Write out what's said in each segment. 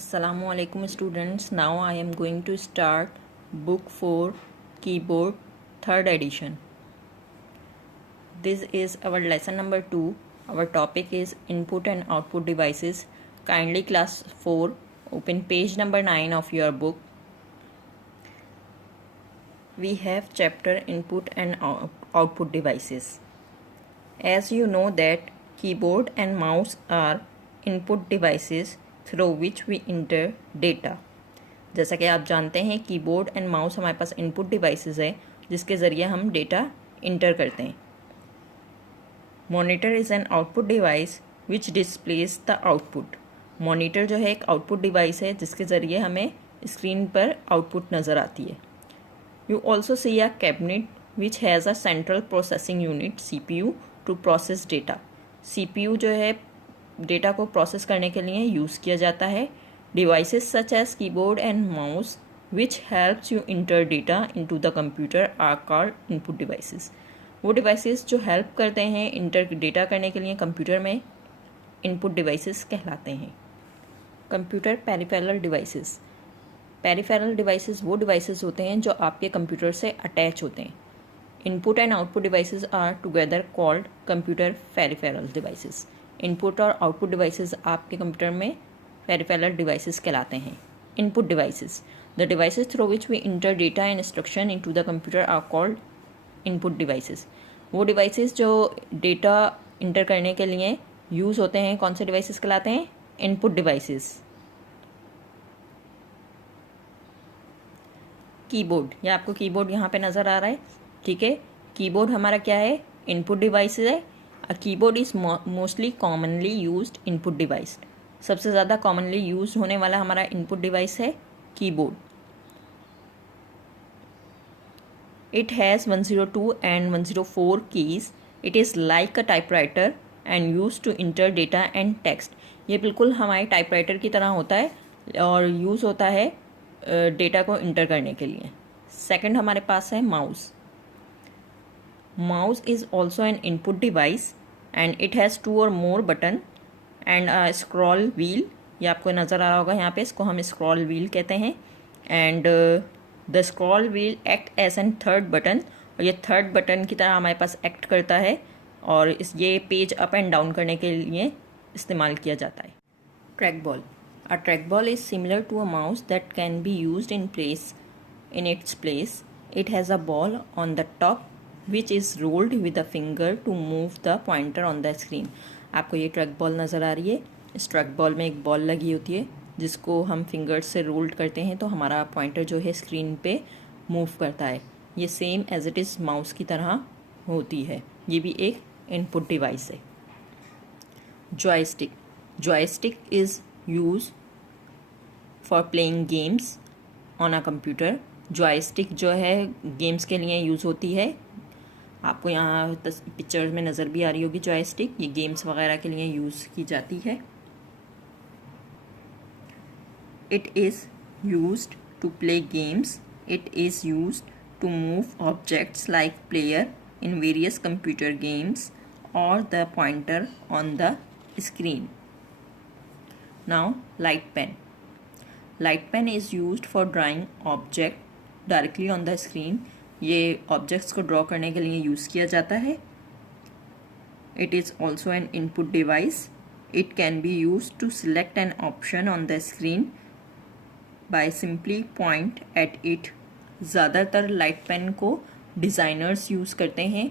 Assalamualaikum students. Now I am going to start book 4 keyboard third edition. This is our lesson number 2. Our topic is input and output devices. Kindly class 4 open page number 9 of your book. We have chapter input and output devices. As you know that keyboard and mouse are input devices through which we enter data. जैसा कि आप जानते हैं keyboard and mouse हमारे पास input devices है जिसके ज़रिए हम डेटा इंटर करते हैं. Monitor is an output device which displays the output. Monitor जो है एक आउटपुट डिवाइस है जिसके ज़रिए हमें स्क्रीन पर आउटपुट नज़र आती है. You also see a cabinet which has a central processing unit CPU to process data. CPU जो है डेटा को प्रोसेस करने के लिए यूज़ किया जाता है. Devices such as keyboard and mouse which helps you enter data into the computer are called input devices. वो डिवाइसेस जो हेल्प करते हैं इंटर डेटा करने के लिए कंप्यूटर में इनपुट डिवाइसेस कहलाते हैं. Computer peripheral devices. Peripheral devices वो डिवाइसेस होते हैं जो आपके कंप्यूटर से अटैच होते हैं. Input and output devices are together called computer peripheral devices. Input और आउटपुट डिवाइसेस आपके कंप्यूटर में पेरिफेरल डिवाइसेस कहलाते हैं. Input devices. The devices through which we enter data and instruction into the computer are called input devices. वो devices जो data enter करने के लिए यूज़ होते हैं कौन से डिवाइसेस कहलाते हैं? Input devices. कीबोर्ड. या आपको कीबोर्ड यहाँ पे नज़र आ रहा है. ठीक है, कीबोर्ड हमारा क्या है? इनपुट डिवाइस है. A keyboard is mostly commonly used input device. सबसे ज़्यादा कॉमनली यूज होने वाला हमारा इनपुट डिवाइस है keyboard. It has 102 and 104 keys. It is like a typewriter and use to enter data and text. ये बिल्कुल हमारे टाइपराइटर की तरह होता है और यूज़ होता है डेटा को इंटर करने के लिए. सेकंड हमारे पास है mouse. Mouse is also an input device and it has 2 or more button and a scroll wheel. ये आपको नज़र आ रहा होगा यहाँ पे, इसको हम scroll wheel कहते हैं. and the scroll wheel act as an third button. और ये थर्ड बटन की तरह हमारे पास एक्ट करता है और ये पेज अप एंड डाउन करने के लिए इस्तेमाल किया जाता है. Track ball. A trackball is similar to a mouse that can be used in its place. It has a ball on the top which is rolled with a finger to move the pointer on the screen. आपको ये track ball नज़र आ रही है. इस track ball में एक ball लगी होती है जिसको हम फिंगर्स से रोल्ड करते हैं तो हमारा पॉइंटर जो है स्क्रीन पे मूव करता है. ये same as it is mouse की तरह होती है. ये भी एक इनपुट डिवाइस है. Joystick. Joystick is use for playing games on a computer. Joystick जो है गेम्स के लिए यूज़ होती है. आपको यहाँ पिक्चर में नज़र भी आ रही होगी जॉयस्टिक. ये गेम्स वगैरह के लिए यूज़ की जाती है. It is used to play games. It is used to move objects like player in various computer games और the pointer on the screen. Now light pen. Light pen is used for drawing object directly on the screen. ये objects को draw करने के लिए use किया जाता है. It is also an input device. It can be use to select an option on the screen by simply point at it. ज़्यादातर light pen को डिज़ाइनर्स यूज़ करते हैं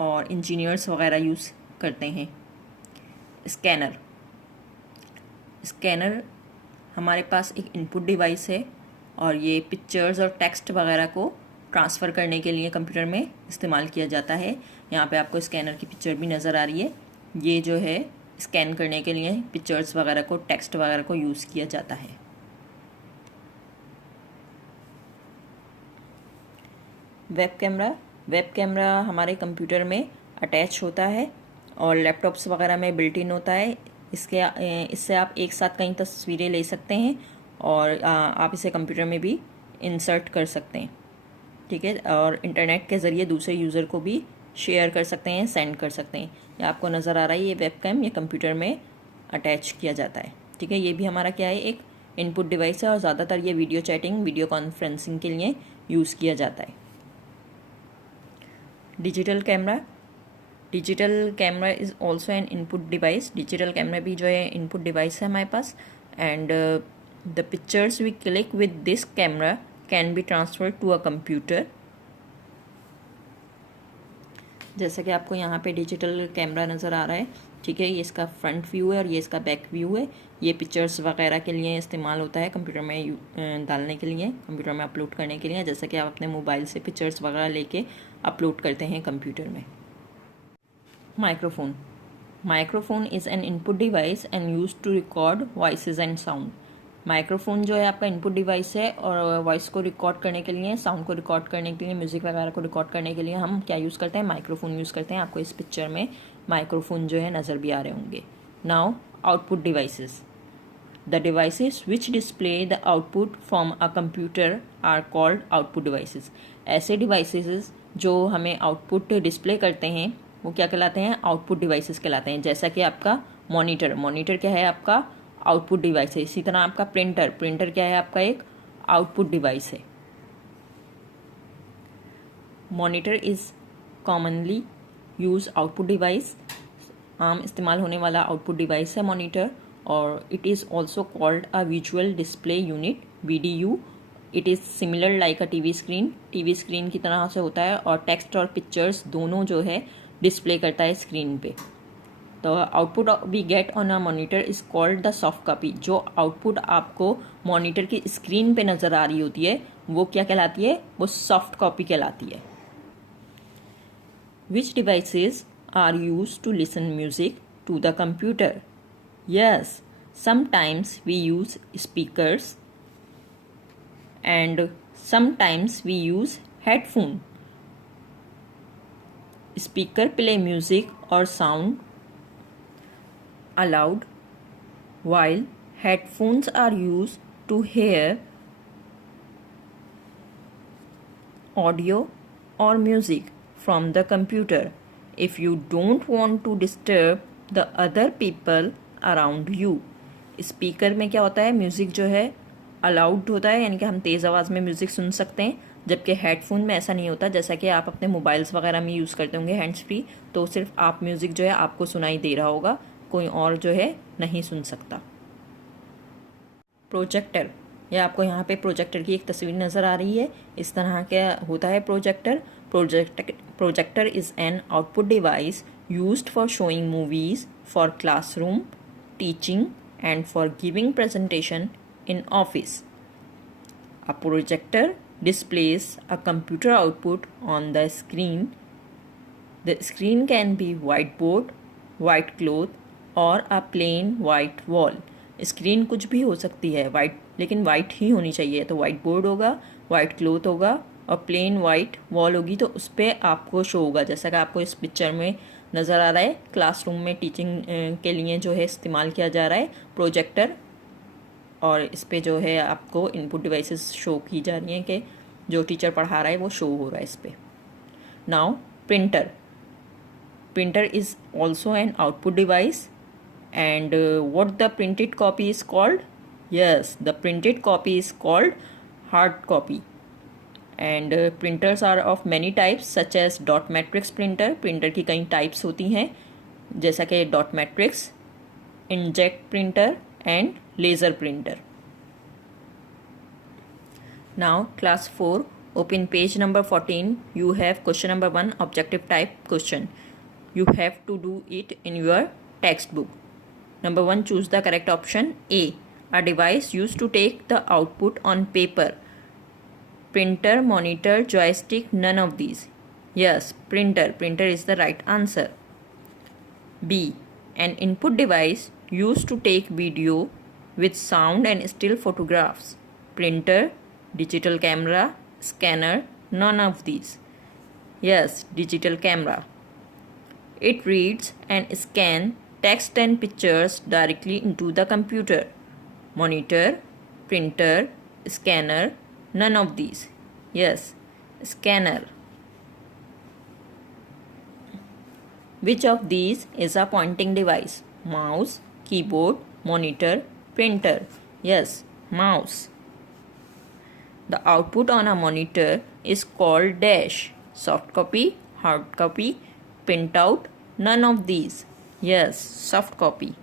और इंजीनियर्स वगैरह यूज़ करते हैं. स्कैनर. स्कैनर हमारे पास एक इनपुट डिवाइस है और ये पिक्चर्स और टेक्स्ट वगैरह को ट्रांसफ़र करने के लिए कंप्यूटर में इस्तेमाल किया जाता है. यहाँ पे आपको स्कैनर की पिक्चर भी नज़र आ रही है. ये जो है स्कैन करने के लिए पिक्चर्स वगैरह को टेक्स्ट वगैरह को यूज़ किया जाता है. Web camera. वेब कैमरा हमारे कंप्यूटर में अटैच होता है और लैपटॉप्स वगैरह में बिल्ट इन होता है. इससे आप एक साथ कई तस्वीरें ले सकते हैं और आप इसे कंप्यूटर में भी इंसर्ट कर सकते हैं. ठीक है, और इंटरनेट के ज़रिए दूसरे यूज़र को भी शेयर कर सकते हैं, सेंड कर सकते हैं. ये आपको नज़र आ रहा है ये वेब कैम, ये कंप्यूटर में अटैच किया जाता है. ठीक है, ये भी हमारा क्या है? एक इनपुट डिवाइस है और ज़्यादातर ये वीडियो चैटिंग, वीडियो कॉन्फ्रेंसिंग के लिए यूज़ किया जाता है। Digital camera, digital camera is also an input device. Digital camera भी जो है इनपुट डिवाइस है हमारे पास। And the pictures we click with this camera can be transferred to a computer. जैसा कि आपको यहाँ पे डिजिटल कैमरा नज़र आ रहा है, ठीक है, ये इसका फ्रंट व्यू है और ये इसका बैक व्यू है। ये पिक्चर्स वगैरह के लिए इस्तेमाल होता है, कंप्यूटर में डालने के लिए, कंप्यूटर में अपलोड करने के लिए, जैसा कि आप अपने मोबाइल से पिक्चर्स वगैरह लेके अपलोड करते हैं कंप्यूटर में। Microphone, microphone is an input device and use to record voices and sound. Microphone जो है आपका इनपुट डिवाइस है और वॉइस को रिकॉर्ड करने के लिए, साउंड को रिकॉर्ड करने के लिए, म्यूज़िक वगैरह को रिकॉर्ड करने के लिए हम क्या यूज़ करते हैं? माइक्रोफोन यूज़ करते हैं। आपको इस पिक्चर में माइक्रोफोन जो है नज़र भी आ रहे होंगे। Now output devices, the devices which display the output from a computer are called output devices. ऐसे डिवाइसेस जो हमें आउटपुट डिस्प्ले करते हैं वो क्या कहलाते हैं? आउटपुट डिवाइसेस कहलाते हैं। जैसा कि आपका मॉनिटर, मॉनिटर क्या है? आपका आउटपुट डिवाइस है। इसी तरह आपका प्रिंटर, प्रिंटर क्या है? आपका एक आउटपुट डिवाइस है। Monitor is commonly use output device, आम इस्तेमाल होने वाला आउटपुट डिवाइस है मॉनिटर। और it is also called a visual display unit, VDU। It is similar like a TV screen, TV screen की तरह से होता है और टेक्स्ट और पिक्चर्स दोनों जो है डिस्प्ले करता है स्क्रीन पे। तो output we get on a monitor is called the soft copy. जो आउटपुट आपको मॉनिटर की स्क्रीन पे नज़र आ रही होती है वो क्या कहलाती है? वो सॉफ्ट कॉपी कहलाती है। Which devices are use to listen music to the computer? Yes, sometimes we use speakers and sometimes we use headphone. Speaker play music और sound aloud, while headphones are used to hear audio or music from the computer. If you don't want to disturb the other people around you. Speaker में क्या होता है? Music जो है allowed होता है, यानी कि हम तेज़ आवाज़ में म्यूज़िक सुन सकते हैं, जबकि हेडफोन में ऐसा नहीं होता। जैसा कि आप अपने मोबाइल्स वगैरह में यूज़ करते होंगे हैंड्स फ्री, तो सिर्फ आप म्यूज़िक जो है आपको सुनाई दे रहा होगा, कोई और जो है नहीं सुन सकता। प्रोजेक्टर, यह आपको यहाँ पे प्रोजेक्टर की एक तस्वीर नज़र आ रही है। इस तरह का होता है projector. Projector is an output device used for showing movies, for classroom teaching and for giving presentation in office. A projector displays a computer output on the screen. The screen can be whiteboard, white cloth और a plain white wall. Screen कुछ भी हो सकती है, white, लेकिन white ही होनी चाहिए। तो वाइट बोर्ड होगा, वाइट क्लोथ होगा और प्लेन वाइट वॉल होगी, तो उस पर आपको शो होगा। जैसा कि आपको इस पिक्चर में नज़र आ रहा है, क्लासरूम में टीचिंग के लिए जो है इस्तेमाल किया जा रहा है प्रोजेक्टर, और इस पे जो है आपको इनपुट डिवाइसेस शो की जा रही हैं कि जो टीचर पढ़ा रहा है वो शो हो रहा है इस पे। Now printer, printer is also an output device and what the printed copy is called? Yes, the printed copy is called hard copy. And printers are of many types such as dot matrix printer. printer की कई types होती हैं, जैसा कि dot matrix, inkjet printer and laser printer. Now class 4, open page number 14. You have question number 1, objective type question. You have to do it in your textbook. Number 1, choose the correct option. A, a device used to take the output on paper. Printer, monitor, joystick, none of these. Yes, printer. Printer is the right answer. B, an input device used to take video with sound and still photographs. Printer, digital camera, scanner, none of these. Yes, digital camera. It reads and scans text and pictures directly into the computer. Monitor, printer, scanner, none of these. Yes, scanner. Which of these is a pointing device? Mouse, keyboard, monitor, printer. Yes, mouse. The output on a monitor is called dash. Soft copy, hard copy, printout, none of these. Yes, soft copy.